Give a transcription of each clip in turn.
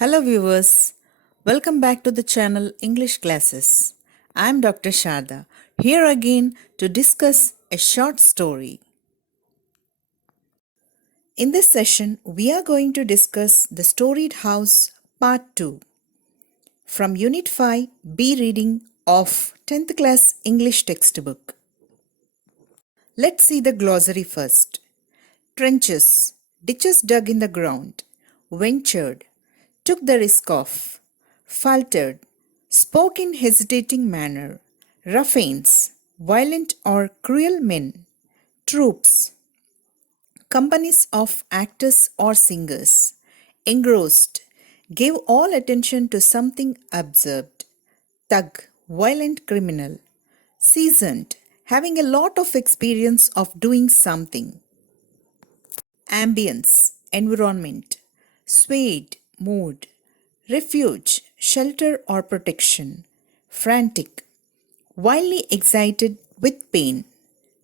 Hello viewers, welcome back to the channel English Classes. I am Dr. Sharada, here again to discuss a short story. In this session, we are going to discuss The Storeyed House Part 2 from Unit-5 B reading of 10th class English textbook. Let's see the glossary first. Trenches, ditches dug in the ground, ventured, took the risk of, faltered, spoke in hesitating manner, ruffians, violent or cruel men, troops, companies of actors or singers, engrossed, gave all attention to something absurd, thug, violent criminal, seasoned, having a lot of experience of doing something, ambience, environment, swayed, mood, refuge, shelter or protection, frantic, wildly excited with pain,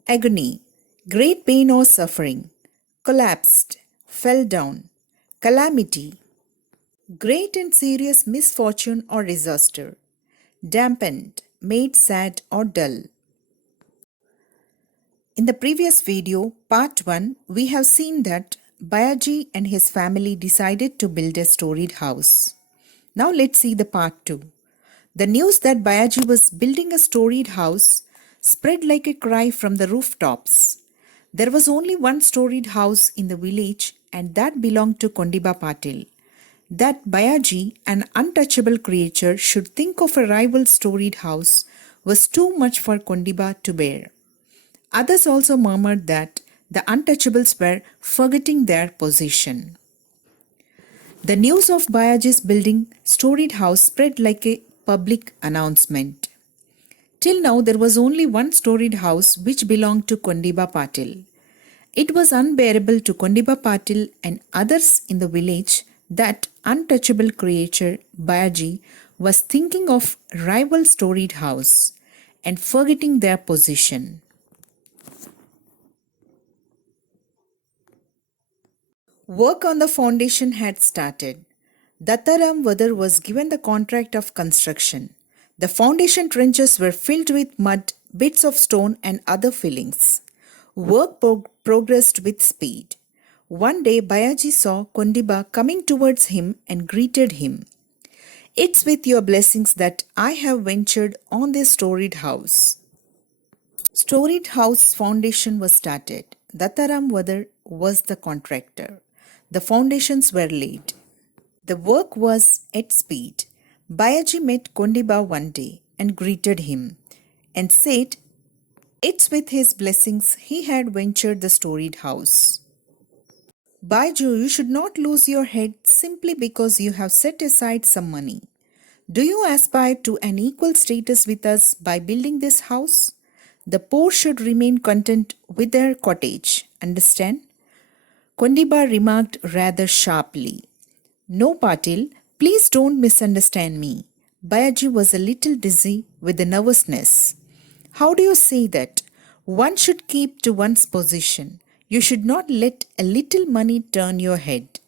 agony, great pain or suffering, collapsed, fell down, calamity, great and serious misfortune or disaster, dampened, made sad or dull. In the previous video, part 1, we have seen that Bayaji and his family decided to build a storied house. Now let's see the part 2. The news that Bayaji was building a storied house spread like a cry from the rooftops. There was only one storied house in the village and that belonged to Kondiba Patil. That Bayaji, an untouchable creature, should think of a rival storied house was too much for Kondiba to bear. Others also murmured that the untouchables were forgetting their position. The news of Bayaji's building storied house spread like a public announcement. Till now there was only one storied house which belonged to Kondiba Patil. It was unbearable to Kondiba Patil and others in the village that untouchable creature Bayaji was thinking of rival storied house and forgetting their position. Work on the foundation had started. Dattaram Vadar was given the contract of construction. The foundation trenches were filled with mud, bits of stone and other fillings. Work progressed with speed. One day Bayaji saw Kondiba coming towards him and greeted him. "It's with your blessings that I have ventured on this storied house." Storied house foundation was started. Dattaram Vadar was the contractor. The foundations were laid. The work was at speed. Bayaji met Kondiba one day and greeted him and said it's with his blessings he had ventured the storied house. "Baiju, you should not lose your head simply because you have set aside some money. Do you aspire to an equal status with us by building this house? The poor should remain content with their cottage, understand?" Kondiba remarked rather sharply. "No, Patil, please don't misunderstand me." Bayaji was a little dizzy with the nervousness. "How do you say that? One should keep to one's position. You should not let a little money turn your head."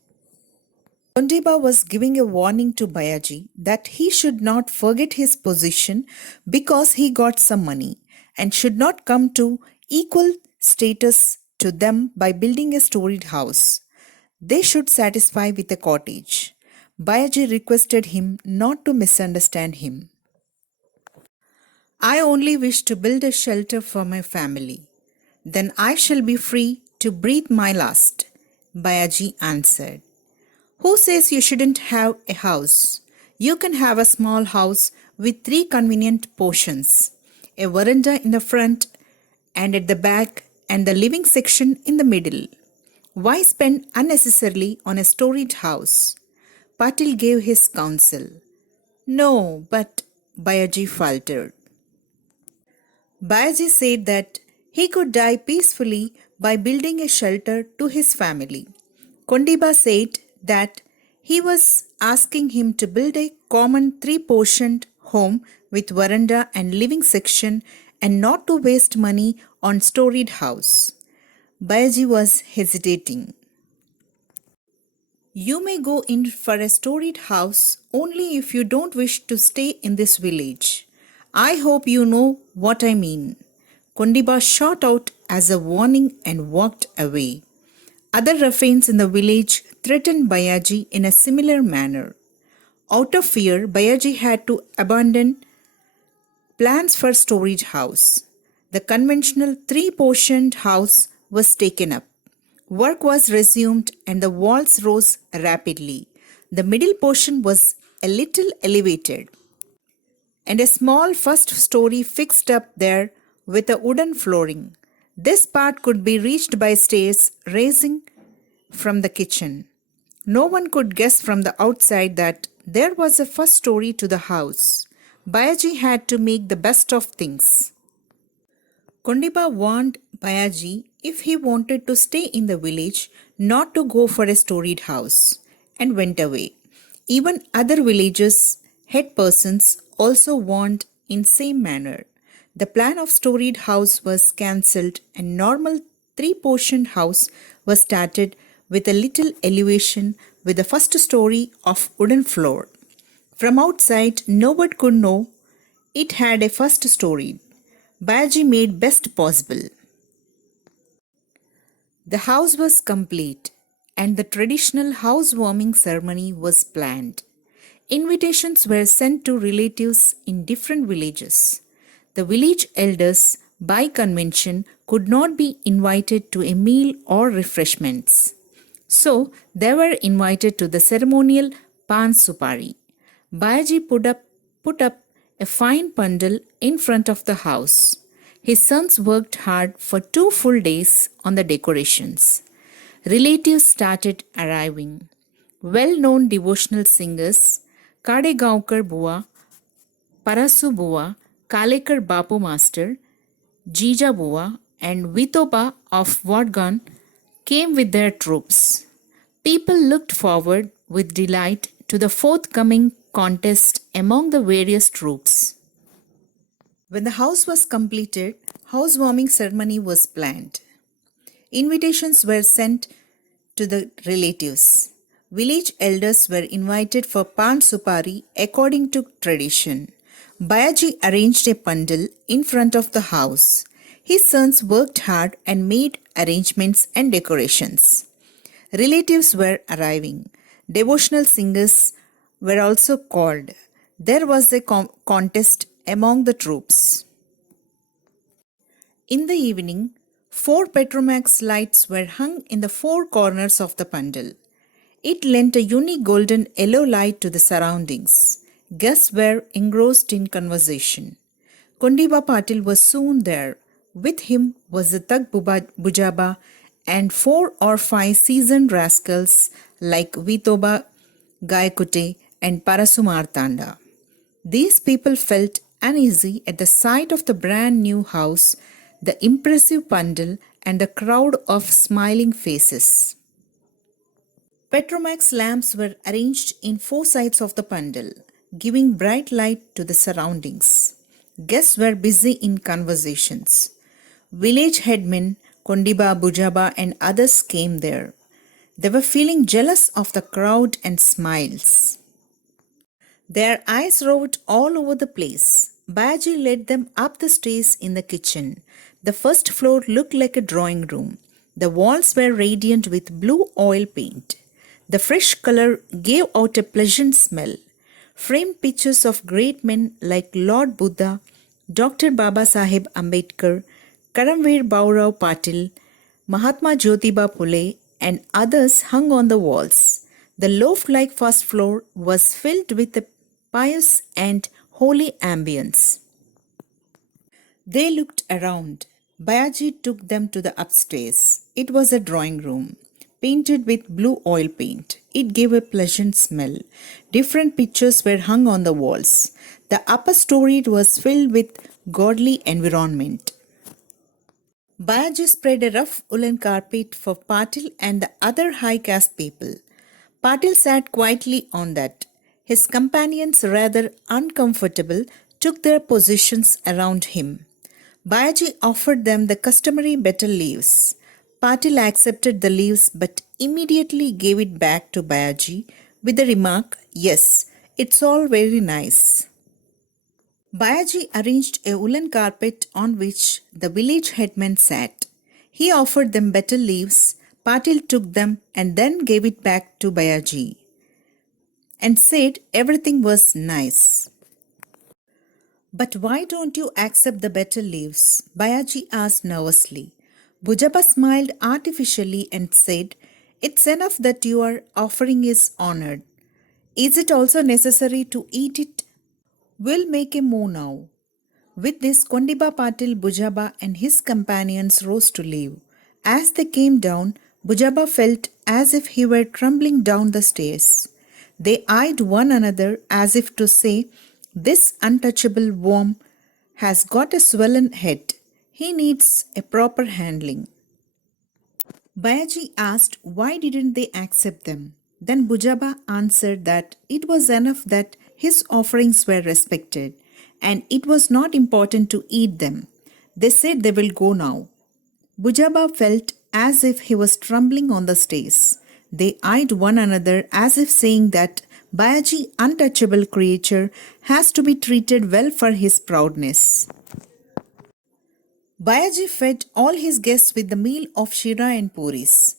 Kondiba was giving a warning to Bayaji that he should not forget his position because he got some money and should not come to equal status to them by building a storied house. They should satisfy with a cottage. Bayaji requested him not to misunderstand him. "I only wish to build a shelter for my family. Then I shall be free to breathe my last," Bayaji answered. "Who says you shouldn't have a house? You can have a small house with 3 convenient portions, a veranda in the front and at the back and the living section in the middle. Why spend unnecessarily on a storied house?" Patil gave his counsel. "No, but," Bayaji faltered. Bayaji said that he could die peacefully by building a shelter to his family. Kondiba said that he was asking him to build a common 3-portioned home with veranda and living section and not to waste money on storied house. Bayaji was hesitating. You may go in for a storied house only if you don't wish to stay in this village. I hope you know what I mean. Kondiba shot out as a warning and walked away. Other ruffians in the village threatened Bayaji in a similar manner. Out of fear, Bayaji had to abandon plans for storage house. The conventional three-portioned house was taken up. Work was resumed and the walls rose rapidly. The middle portion was a little elevated and a small first story fixed up there with a wooden flooring. This part could be reached by stairs raising from the kitchen. No one could guess from the outside that there was a first story to the house. Bayaji had to make the best of things. Kondiba warned Bayaji if he wanted to stay in the village not to go for a storied house and went away. Even other villagers' head persons also warned in same manner. The plan of storied house was cancelled and normal three-portioned house was started with a little elevation with the first story of wooden floor. From outside, no one could know it had a first story. Bayaji made best possible. The house was complete and the traditional housewarming ceremony was planned. Invitations were sent to relatives in different villages. The village elders, by convention, could not be invited to a meal or refreshments. So, they were invited to the ceremonial pan supari. Bayaji put up a fine pandal in front of the house. His sons worked hard for 2 full days on the decorations. Relatives started arriving. Well-known devotional singers, Kadegaonkar Bua, Parasu Bua, Kalekar Bapu Master, Jija Bua, and Vitoba of Wadgan came with their troops. People looked forward with delight to the forthcoming contest among the various troops. When the house was completed, housewarming ceremony was planned. Invitations were sent to the relatives. Village elders were invited for pan supari according to tradition. Bayaji arranged a pandal in front of the house. His sons worked hard and made arrangements and decorations. Relatives were arriving. Devotional singers were also called. There was a contest among the troops. In the evening, 4 Petromax lights were hung in the 4 corners of the pandal. It lent a unique golden yellow light to the surroundings. Guests were engrossed in conversation. Kondiba Patil was soon there. With him was the Thug Bujaba and 4 or 5 seasoned rascals like Vitoba, Gaikute and Parasu Martanda. These people felt uneasy at the sight of the brand new house, the impressive pandal and the crowd of smiling faces. Petromax lamps were arranged in 4 sides of the pandal, giving bright light to the surroundings. Guests were busy in conversations. Village headmen, Kondiba, Bujaba and others came there. They were feeling jealous of the crowd and smiles. Their eyes roved all over the place. Bayaji led them up the stairs in the kitchen. The first floor looked like a drawing room. The walls were radiant with blue oil paint. The fresh color gave out a pleasant smell. Framed pictures of great men like Lord Buddha, Dr. Baba Saheb Ambedkar, Karamveer Baurao Patil, Mahatma Jyotiba Phule and others hung on the walls. The loft-like first floor was filled with a pious and holy ambience. They looked around. Bayaji took them to the upstairs. It was a drawing room, painted with blue oil paint. It gave a pleasant smell. Different pictures were hung on the walls. The upper story was filled with godly environment. Bayaji spread a rough woolen carpet for Patil and the other high caste people. Patil sat quietly on that. His companions, rather uncomfortable, took their positions around him. Bayaji offered them the customary betel leaves. Patil accepted the leaves but immediately gave it back to Bayaji with the remark, "Yes, it's all very nice." Bayaji arranged a woolen carpet on which the village headman sat. He offered them betel leaves. Patil took them and then gave it back to Bayaji and said everything was nice. "But why don't you accept the betel leaves?" Bayaji asked nervously. Bujaba smiled artificially and said, "It's enough that your offering is honored. Is it also necessary to eat it? We'll make a move now." With this, Kondiba Patil, Bujaba and his companions rose to leave. As they came down, Bujaba felt as if he were tumbling down the stairs. They eyed one another as if to say, "This untouchable worm has got a swollen head. He needs a proper handling." Bayaji asked why didn't they accept them. Then Bujaba answered that it was enough that his offerings were respected and it was not important to eat them. They said they will go now. Bujaba felt as if he was trembling on the stairs. They eyed one another as if saying that Bayaji, untouchable creature, has to be treated well for his proudness. Bayaji fed all his guests with the meal of shira and puris.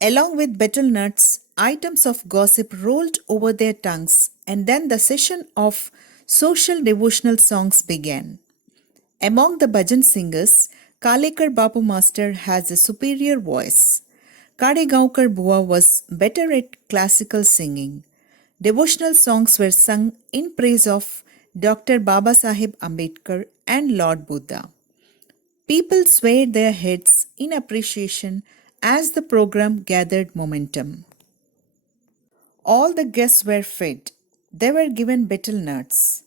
Along with betel nuts, items of gossip rolled over their tongues, and then the session of social devotional songs began. Among the bhajan singers, Kalekar Bapu Master has a superior voice. Kadegaonkar Bua was better at classical singing. Devotional songs were sung in praise of Dr. Baba Saheb Ambedkar and Lord Buddha. People swayed their heads in appreciation as the program gathered momentum. All the guests were fed. They were given betel nuts.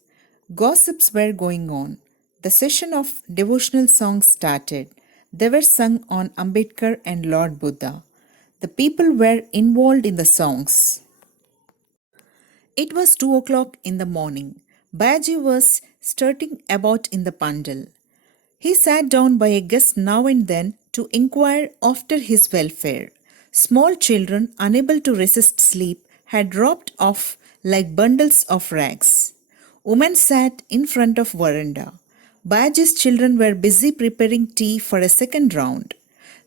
Gossips were going on. The session of devotional songs started. They were sung on Ambedkar and Lord Buddha. The people were involved in the songs. It was 2 o'clock in the morning. Bayaji was strutting about in the pandal. He sat down by a guest now and then to inquire after his welfare. Small children, unable to resist sleep, had dropped off like bundles of rags. Women sat in front of veranda. Bayaji's children were busy preparing tea for a second round.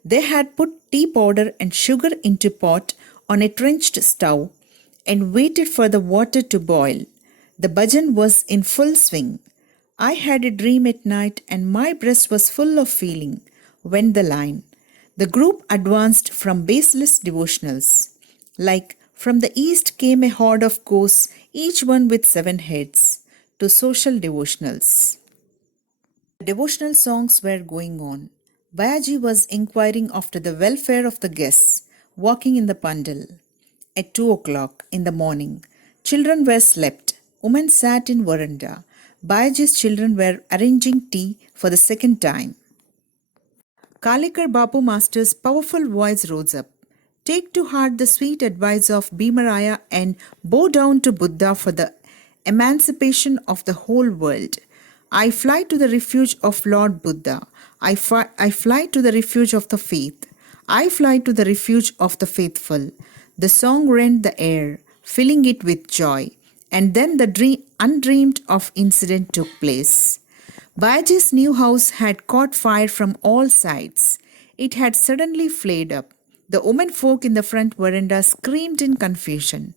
They had put tea powder and sugar into pot on a trenched stove and waited for the water to boil. The bhajan was in full swing. "I had a dream at night and my breast was full of feeling," went the line. The group advanced from baseless devotionals. Like from the east came a horde of ghosts, each one with 7 heads, to social devotionals. The devotional songs were going on. Bayaji was inquiring after the welfare of the guests, walking in the pandal. At 2 o'clock in the morning, children were slept. Women sat in veranda. Bayaji's children were arranging tea for the second time. Kalekar Bapu Master's powerful voice rose up. "Take to heart the sweet advice of Bhimaraya and bow down to Buddha for the emancipation of the whole world. I fly to the refuge of Lord Buddha. I fly to the refuge of the faith. I fly to the refuge of the faithful." The song rent the air, filling it with joy. And then the undreamed of incident took place. Bayaji's new house had caught fire from all sides. It had suddenly flared up. The women folk in the front veranda screamed in confusion.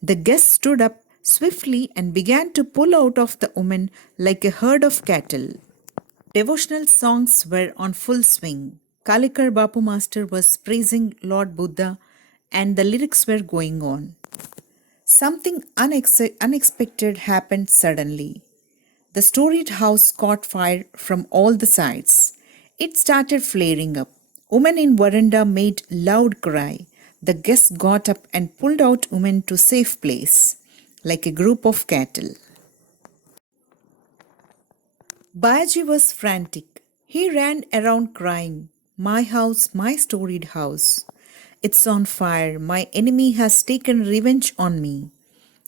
The guests stood up swiftly and began to pull out of the women like a herd of cattle. Devotional songs were on full swing. Kalekar Bapu Master was praising Lord Buddha and the lyrics were going on. Something unexpected happened suddenly. The Storeyed house caught fire from all the sides. It started flaring up. Women in veranda made loud cry. The guests got up and pulled out women to safe place, like a group of cattle. Bayaji was frantic. He ran around crying, "My house, my storied house. It's on fire. My enemy has taken revenge on me."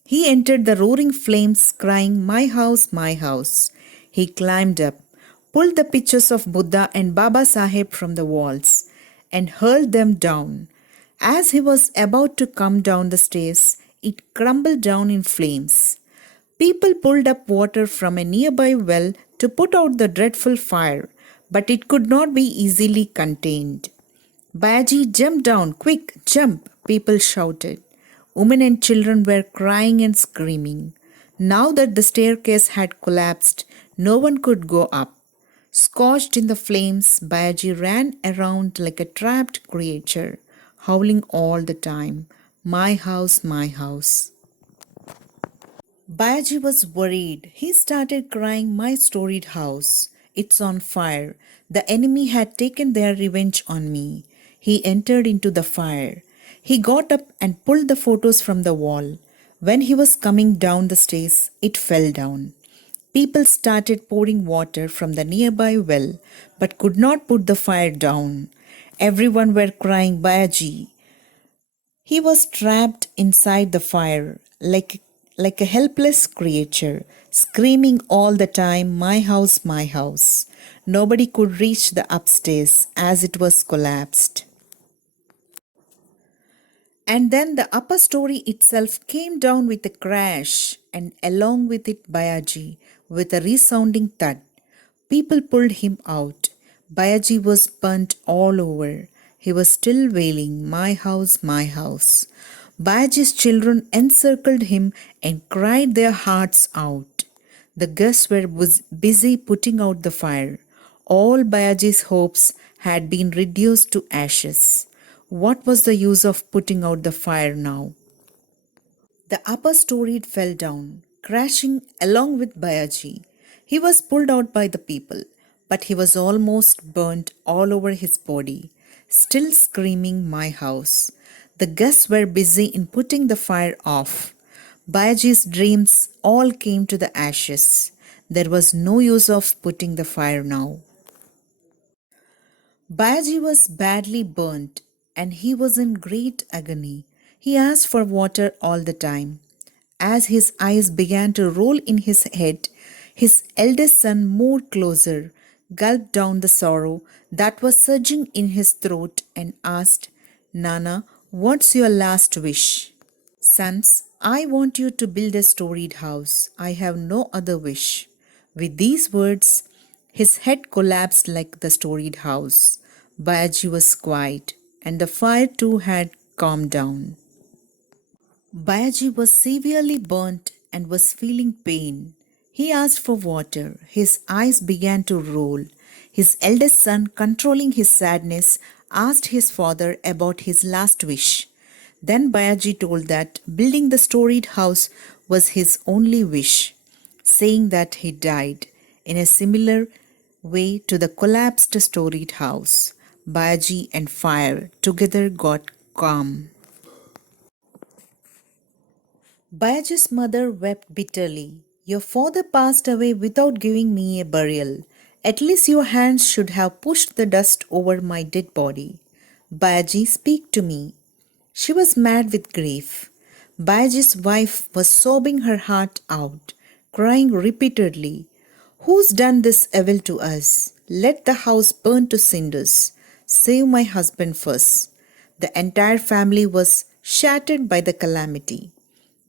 He entered the roaring flames, crying, "My house, my house." He climbed up, pulled the pictures of Buddha and Baba Saheb from the walls, and hurled them down. As he was about to come down the stairs, it crumbled down in flames. People pulled up water from a nearby well to put out the dreadful fire, but it could not be easily contained. Baji, jump down, quick, jump, people shouted. Women and children were crying and screaming. Now that the staircase had collapsed, no one could go up. Scorched in the flames, Baji ran around like a trapped creature, howling all the time, "My house, my house." Bayaji was worried. He started crying, "My storied house. It's on fire. The enemy had taken their revenge on me." He entered into the fire. He got up and pulled the photos from the wall. When he was coming down the stairs, it fell down. People started pouring water from the nearby well, but could not put the fire down. Everyone were crying, "Bayaji." He was trapped inside the fire like a helpless creature, screaming all the time, "My house, my house." Nobody could reach the upstairs as it was collapsed. And then the upper story itself came down with a crash, and along with it Bayaji, with a resounding thud. People pulled him out. Bayaji was burnt all over. He was still wailing, "My house, my house." Bayaji's children encircled him and cried their hearts out. The guests were busy putting out the fire. All Bayaji's hopes had been reduced to ashes. What was the use of putting out the fire now? The upper story fell down, crashing along with Bayaji. He was pulled out by the people, but he was almost burnt all over his body, still screaming, "My house." The guests were busy in putting the fire off. Bayaji's dreams all came to the ashes. There was no use of putting the fire now. Bayaji was badly burnt and he was in great agony. He asked for water all the time. As his eyes began to roll in his head, his eldest son moved closer, gulped down the sorrow that was surging in his throat, and asked, "Nana, what's your last wish?" "Sons, I want you to build a storied house. I have no other wish." With these words, his head collapsed like the storied house. Bayaji was quiet, and the fire too had calmed down. Bayaji was severely burnt and was feeling pain. He asked for water. His eyes began to roll. His eldest son, controlling his sadness, asked his father about his last wish. Then Bayaji told that building the storied house was his only wish, saying that he died in a similar way to the collapsed storied house. Bayaji and fire together got calm. Bayaji's mother wept bitterly. "Your father passed away without giving me a burial. At least your hands should have pushed the dust over my dead body. Bayaji, speak to me." She was mad with grief. Bayaji's wife was sobbing her heart out, crying repeatedly, "Who's done this evil to us? Let the house burn to cinders. Save my husband first." The entire family was shattered by the calamity.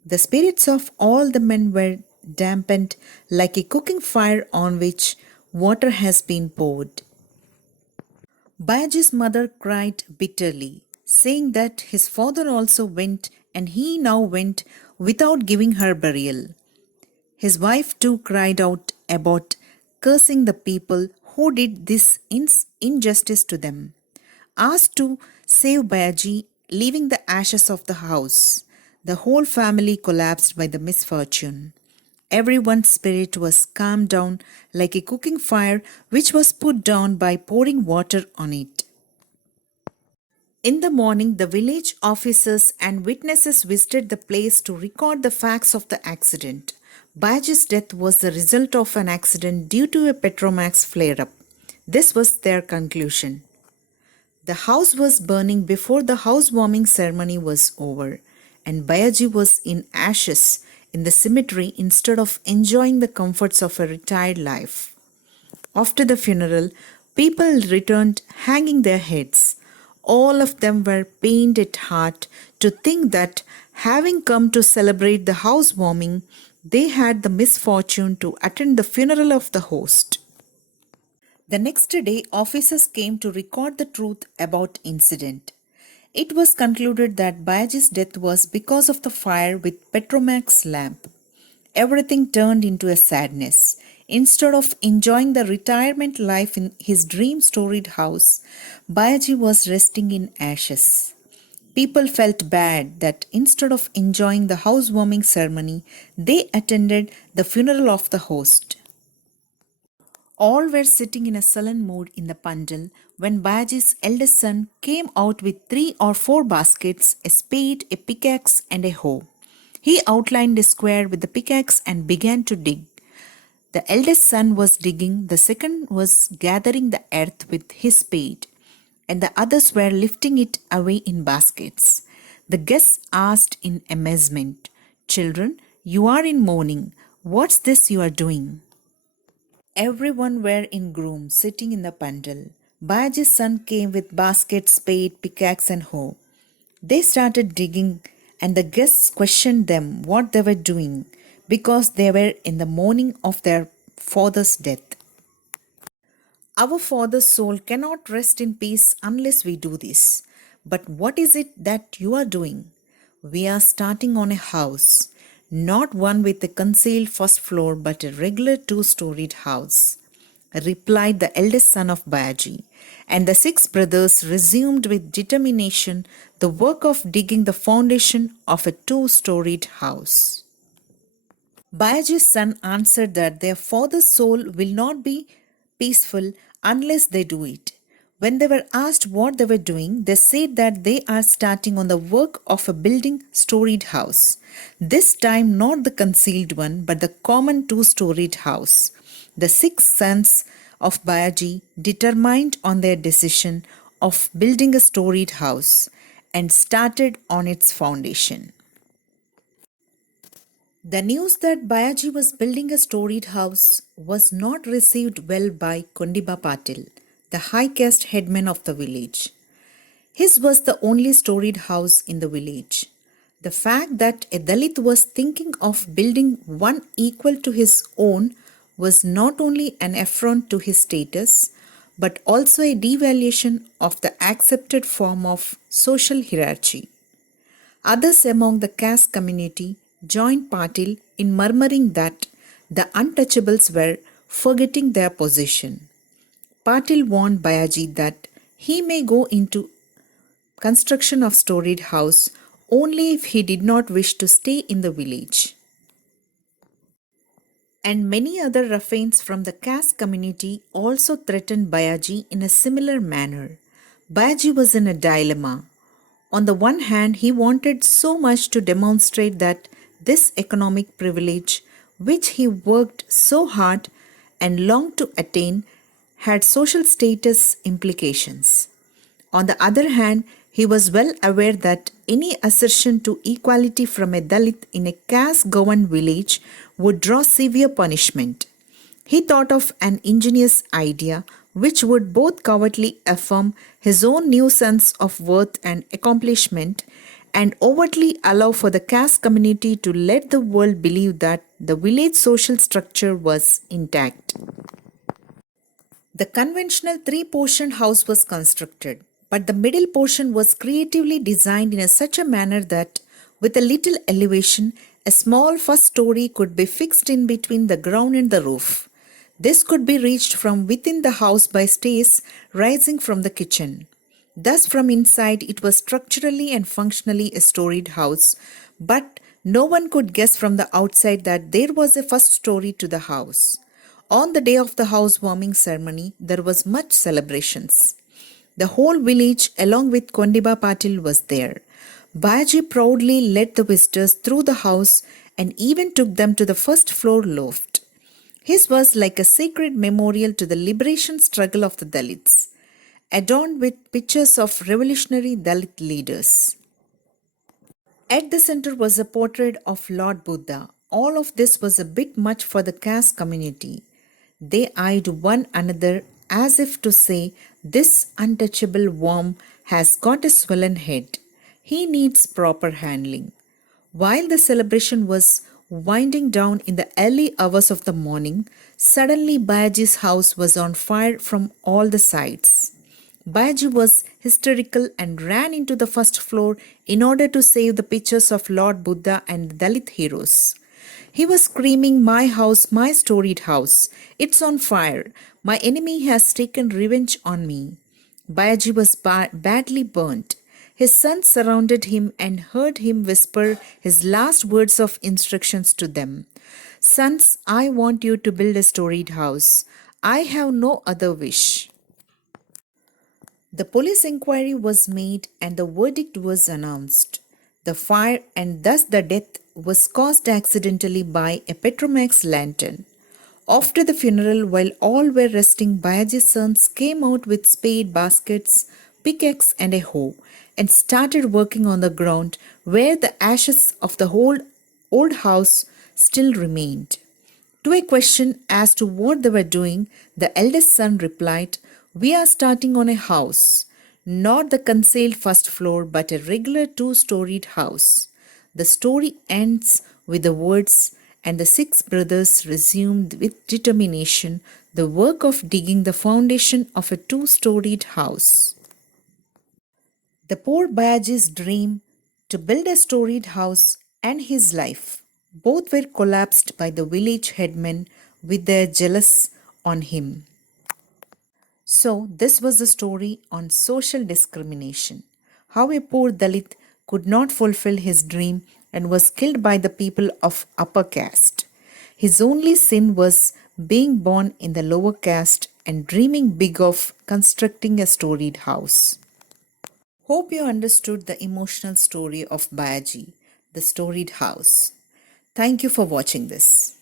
The spirits of all the men were dampened like a cooking fire on which water has been poured. Bayaji's mother cried bitterly, saying that his father also went and he now went without giving her burial. His wife too cried out about cursing the people who did this injustice to them. Asked to save Bayaji, leaving the ashes of the house. The whole family collapsed by the misfortune. Everyone's spirit was calmed down like a cooking fire which was put down by pouring water on it. In the morning, the village officers and witnesses visited the place to record the facts of the accident. Bayaji's death was the result of an accident due to a Petromax flare-up. This was their conclusion. The house was burning before the housewarming ceremony was over, and Bayaji was in ashes in the cemetery instead of enjoying the comforts of a retired life. After the funeral, people returned hanging their heads. All of them were pained at heart to think that, having come to celebrate the housewarming, they had the misfortune to attend the funeral of the host. The next day, officers came to record the truth about incident. It was concluded that Bayaji's death was because of the fire with Petromax lamp. Everything turned into a sadness. Instead of enjoying the retirement life in his dream storied house, Bayaji was resting in ashes. People felt bad that instead of enjoying the housewarming ceremony, they attended the funeral of the host. All were sitting in a sullen mood in the pandal when Bayaji's eldest son came out with 3 or 4 baskets, a spade, a pickaxe, and a hoe. He outlined a square with the pickaxe and began to dig. The eldest son was digging, the second was gathering the earth with his spade, and the others were lifting it away in baskets. The guests asked in amazement, "Children, you are in mourning. What's this you are doing?" Everyone were in gloom, sitting in the pandal. Bayaji's son came with basket, spade, pickaxe, and hoe. They started digging, and the guests questioned them what they were doing because they were in the mourning of their father's death. Our father's soul cannot rest in peace unless we do this. But what is it that you are doing? We are starting on a house, not one with a concealed first floor, but a regular 2-storied house, replied the eldest son of Bayaji, and the 6 brothers resumed with determination the work of digging the foundation of a 2-storied house. Bayaji's son answered that their father's soul will not be peaceful unless they do it. When they were asked what they were doing, they said that they are starting on the work of a building storied house. This time not the concealed one, but the common 2-storied house. The 6 sons of Bayaji determined on their decision of building a storied house and started on its foundation. The news that Bayaji was building a storied house was not received well by Kondiba Patil, the high caste headman of the village. His was the only storied house in the village. The fact that a Dalit was thinking of building one equal to his own was not only an affront to his status, but also a devaluation of the accepted form of social hierarchy. Others among the caste community joined Patil in murmuring that the untouchables were forgetting their position. Patil warned Bayaji that he may go into construction of storied house only if he did not wish to stay in the village. And many other ruffians from the caste community also threatened Bayaji in a similar manner. Bayaji was in a dilemma. On the one hand, he wanted so much to demonstrate that this economic privilege, which he worked so hard and longed to attain, had social status implications. On the other hand, he was well aware that any assertion to equality from a Dalit in a caste-governed village would draw severe punishment. He thought of an ingenious idea which would both covertly affirm his own new sense of worth and accomplishment and overtly allow for the caste community to let the world believe that the village social structure was intact. The conventional 3-portioned house was constructed, but the middle portion was creatively designed in such a manner that, with a little elevation, a small first story could be fixed in between the ground and the roof. This could be reached from within the house by stairs rising from the kitchen. Thus, from inside, it was structurally and functionally a storied house, but no one could guess from the outside that there was a first story to the house. On the day of the housewarming ceremony, there was much celebrations. The whole village, along with Kondiba Patil, was there. Bayaji proudly led the visitors through the house and even took them to the first floor loft. His was like a sacred memorial to the liberation struggle of the Dalits, adorned with pictures of revolutionary Dalit leaders. At the center was a portrait of Lord Buddha. All of this was a bit much for the caste community. They eyed one another as if to say, "This untouchable worm has got a swollen head. He needs proper handling. While the celebration was winding down in the early hours of the morning, suddenly Bayaji's house was on fire from all the sides. Bayaji was hysterical and ran into the first floor in order to save the pictures of Lord Buddha and the Dalit heroes. He was screaming, "My house, my storied house. It's on fire. My enemy has taken revenge on me." Bayaji was badly burnt. His sons surrounded him and heard him whisper his last words of instructions to them. "Sons, I want you to build a storied house. I have no other wish." The police inquiry was made and the verdict was announced. The fire and thus the death was caused accidentally by a Petromax lantern. After the funeral, while all were resting, Bayaji's sons came out with spade baskets, pickaxe, and a hoe and started working on the ground where the ashes of the whole old house still remained. To a question as to what they were doing, the eldest son replied, "We are starting on a house, not the concealed first floor, but a regular two-storied house." The story ends with the words, "And the six brothers resumed with determination the work of digging the foundation of a two-storied house." The poor Bayaji's dream to build a storied house and his life both were collapsed by the village headmen with their jealous on him. So, this was the story on social discrimination. How a poor Dalit could not fulfill his dream and was killed by the people of upper caste. His only sin was being born in the lower caste and dreaming big of constructing a storied house. Hope you understood the emotional story of Bayaji, the storied house. Thank you for watching this.